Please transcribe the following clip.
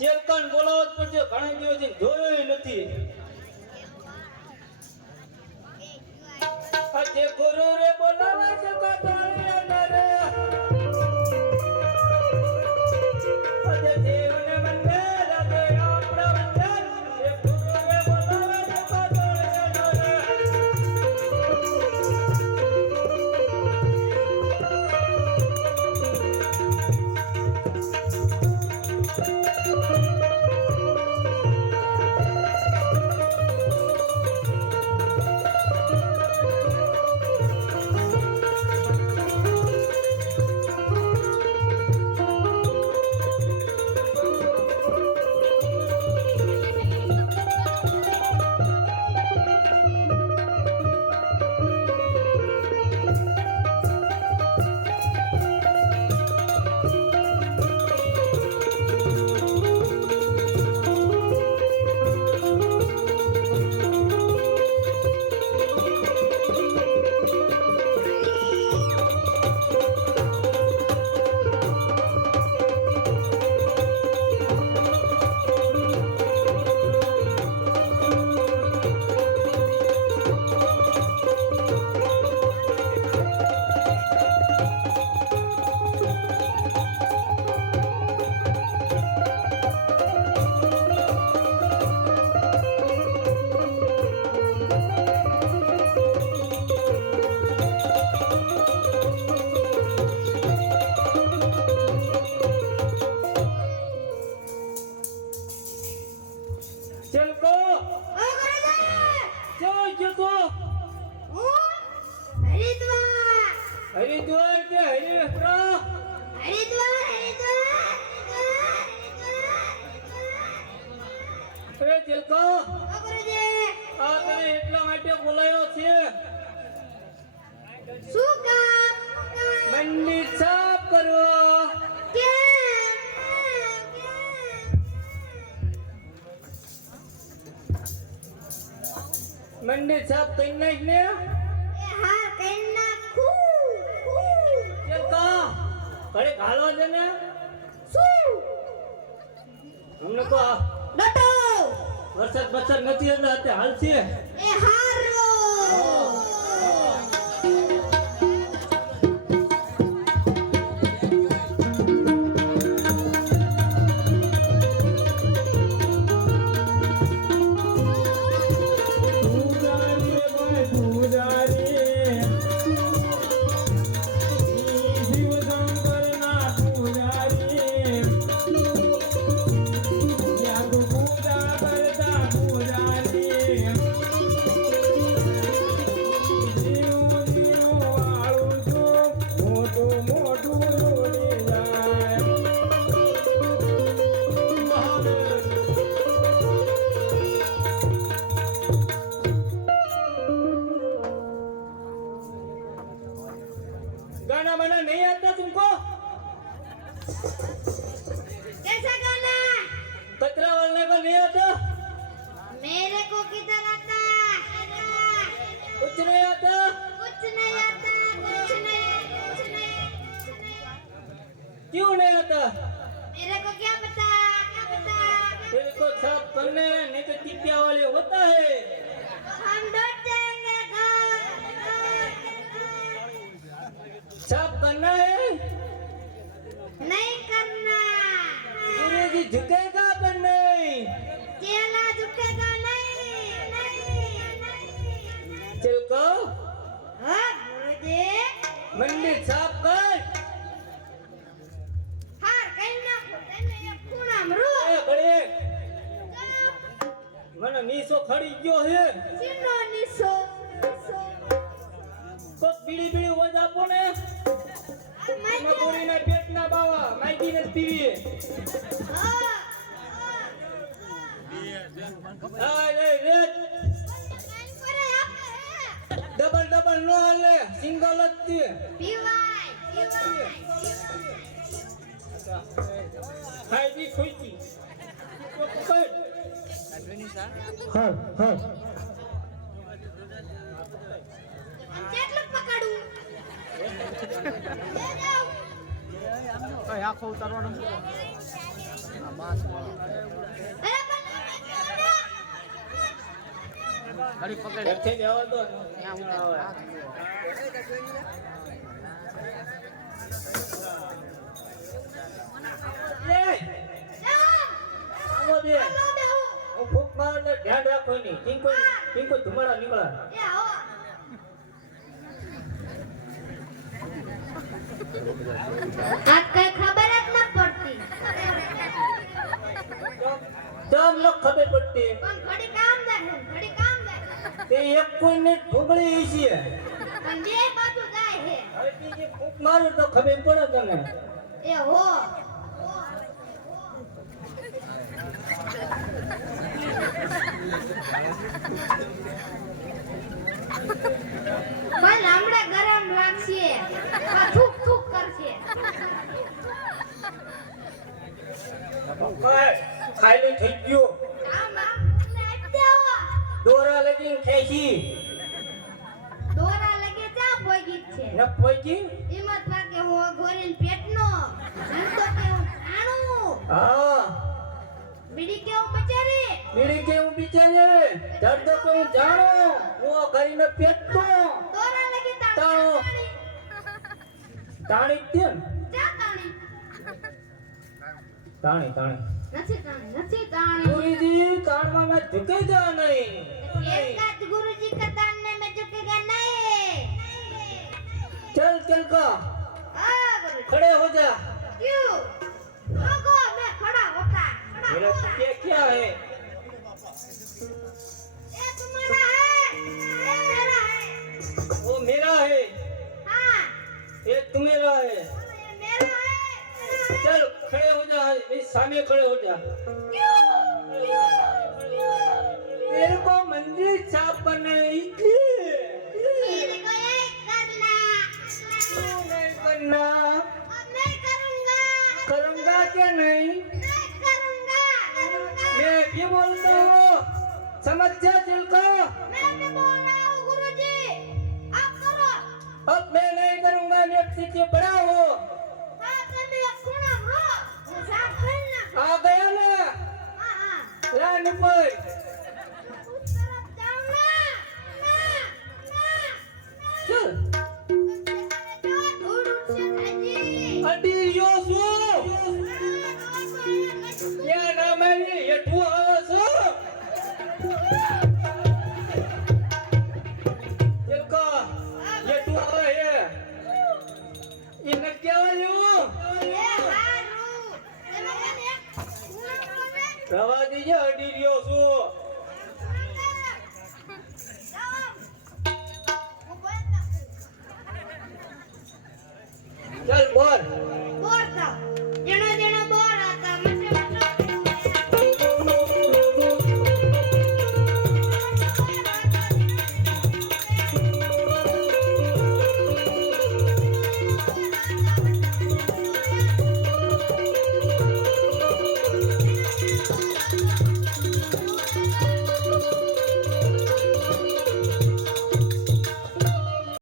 ચેલકાન બોલાવો જ પડશે ઘણા દિવસથી જોયો નથી. ગુરુ રે બોલાવા છે મંદિર સાફ કરો મંદિર સાફ કરી નાખ ને? ચલકો ઘરે હાલવા છે ને. અમને કહો વરસાદ બરસાદ નથી અંદર હાલ છે. પૂજારી गाना बना नहीं आता तुमको कैसा गाना कचरा वालने को नहीं आता मेरे को किधर आता कुछ नहीं आता कुछ नहीं आता कुछ नहीं कुछ नहीं कुछ नहीं क्यों नहीं आता मेरे को क्या पता क्या पता तेरे को साफ करने नहीं तो टिपिया वाले होता है हम डर साफ करना है घर। नहीं करना सूर्य जी झुकेगा पर नहीं चेला झुकेगा नहीं नहीं नहीं चल को हाँ गुरुजी मंदिर साफ कर हार कहीं ना તેને એક ખૂણામાં રૂ ए बड़े મને નીસો ખડી ગયો છે સીનો નીસો નીસો કોક બીડી બીડી વજ આપો ને. પેટ પેટના બાવા માગીને ને પીવીએ હા હા રે રે ડબલ ડબલ નો હાલે સિંગલ જ તે પીવાય પીવાય ખાઈ દી ખોઈતી હા હા આખો ઉતારવાનો? અરે પકડે. જવા દો ધ્યાન રાખો એની. ટીંકો ટીંકો ધુમાડા નીકળે એ આવો આ કઈ ખબર જ ન પડતી. ચમ ન ખબર પડતી? પણ ઘડી કામ જાય ઘડી કામ જાય તે એક કોઈને ઢોકળી છે. પણ બે બાજુ જાય છે. હવે બીજી ફૂંક મારું તો ખબર પડે તને. એ હો. પણ હમણાં ગરમ લાગશે. કરશે. ખાલી થઈ ગયો. આમ આમ મને આપી આવો દોરા લગીને ખેંચી દોરા લગે ચા ભોગી છે. ન પહોંચી હિંમત વાગે હું ગોરીન પેટનો ધંધો કેવું હા બીડી કેવું બચારી? બીડી કેવું બિચારે? જાણું? હું કરીને પેટતો દોરા લગે તાણો. તાણી જ તે ને? ચા તાણી તાણી તાણી નથી તાણી નથી તાણી ગુરુજી તાણમાં મેં ઝુકે જા નહીં एक काज गुरुजी का तानने में झुकेगा नहीं चल चल का हाँ गुरुजी खड़े हो जा क्यों रुको मैं खड़ा होता खड़ा मेरा होता ये क्या है नहीं करूंगा मैं पीछे बड़ा हूँ हाँ तो मेरा खूना रो साफ करना आ गया ना हाँ हाँ ला निपट उस રવા દીજે અડી રહ્યો છું. ચાલ બોલ.